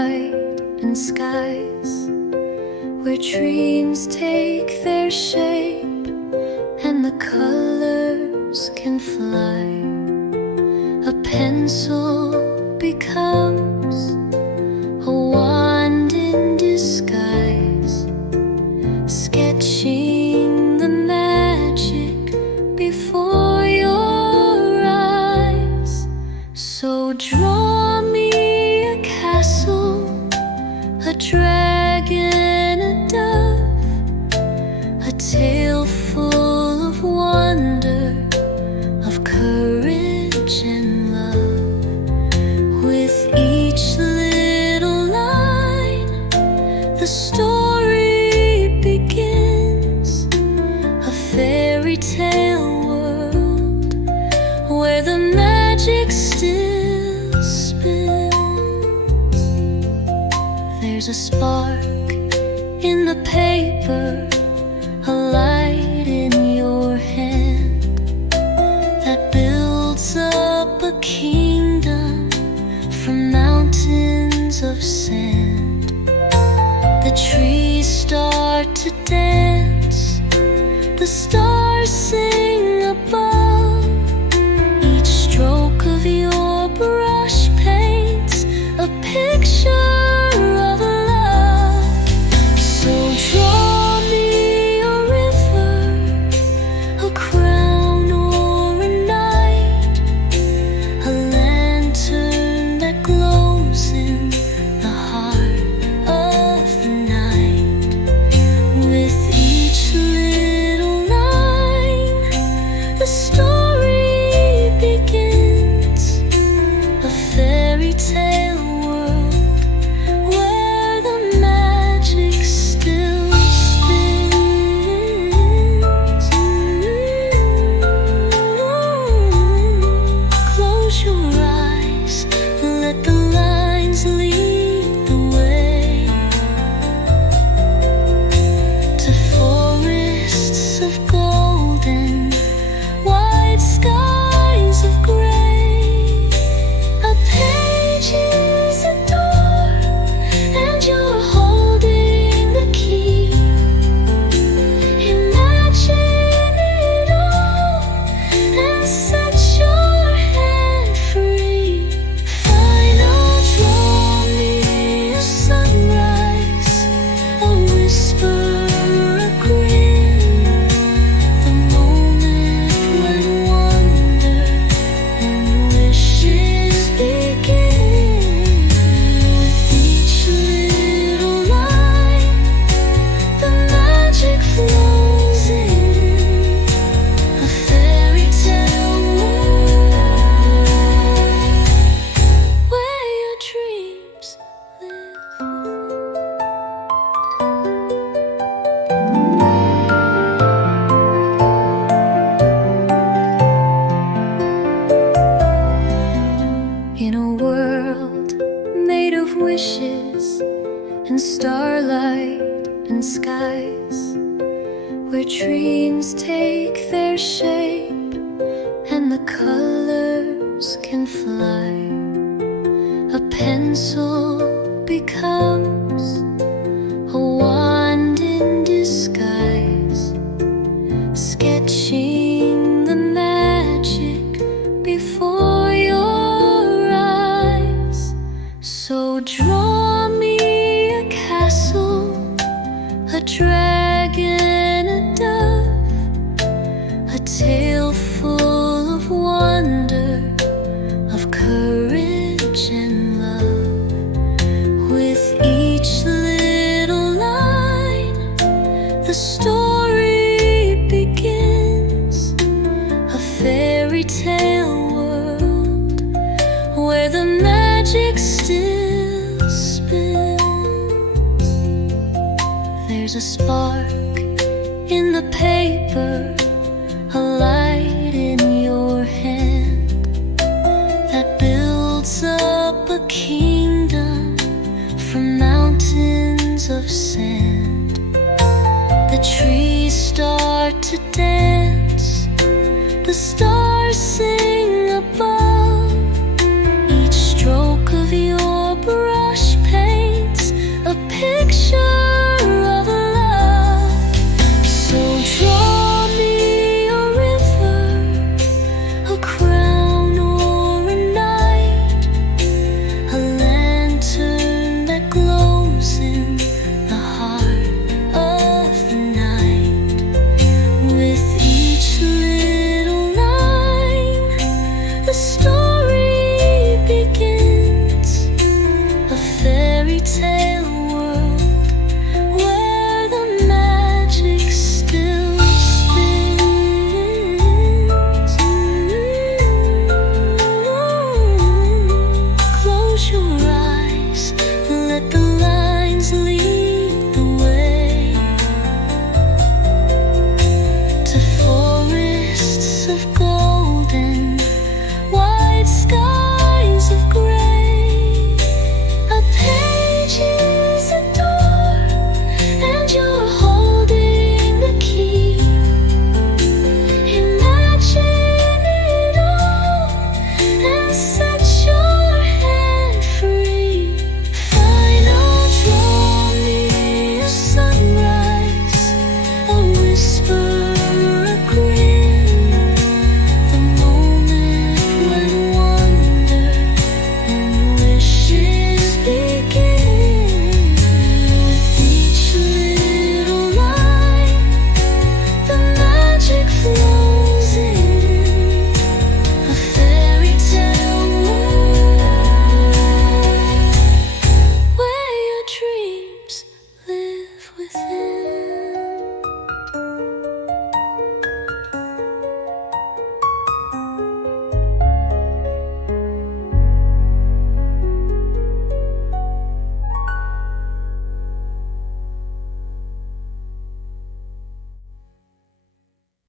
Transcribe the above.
starlight and skies, where dreams take their shape and the colors can fly. A pencil becomes a wand in disguise, sketching the magic before your eyes. So draw me a castle, a dragon, a dove, a tale full of wonder, of courage and love. With each little line, the story begins, a fairy tale world where the magic still spins. There's a spark in the paper, a light in your hand that builds up a kingdom from mountains of sand. The trees start to dance, the stars sing above. Each stroke of your brush paints a picture of love. So draw me a river, a crown or a night, a lantern that glows in the heart of the night. With each little line, the story begins, a fairy tale world where the magic still spins. Close your eyes, let the lines lead the way to forests of gold and wide skies of gray. A page is a door, and you're holding the key. Imagine it all and set your hand free. Final, draw me a sunrise, a whisper, a grin, the moment when wonder and wishes begin. With each little line, the magic flows in, a fairy tale world where your dreams live. In a world made of wishes and starlight and skies, where dreams take their shape and the colors can fly, a pencil becomes a wand in disguise, sketching the magic before your eyes. So draw me a castle, a dragon, a dove, a tale full of wonder, of courage and love. With each little line, the story begins, a fairy tale world where the magic still spins. There's a spark in the paper, a light in your hand that builds up a kingdom from mountains of sand. The trees start to dance, the stars sing above. Each stroke of your brush paints within.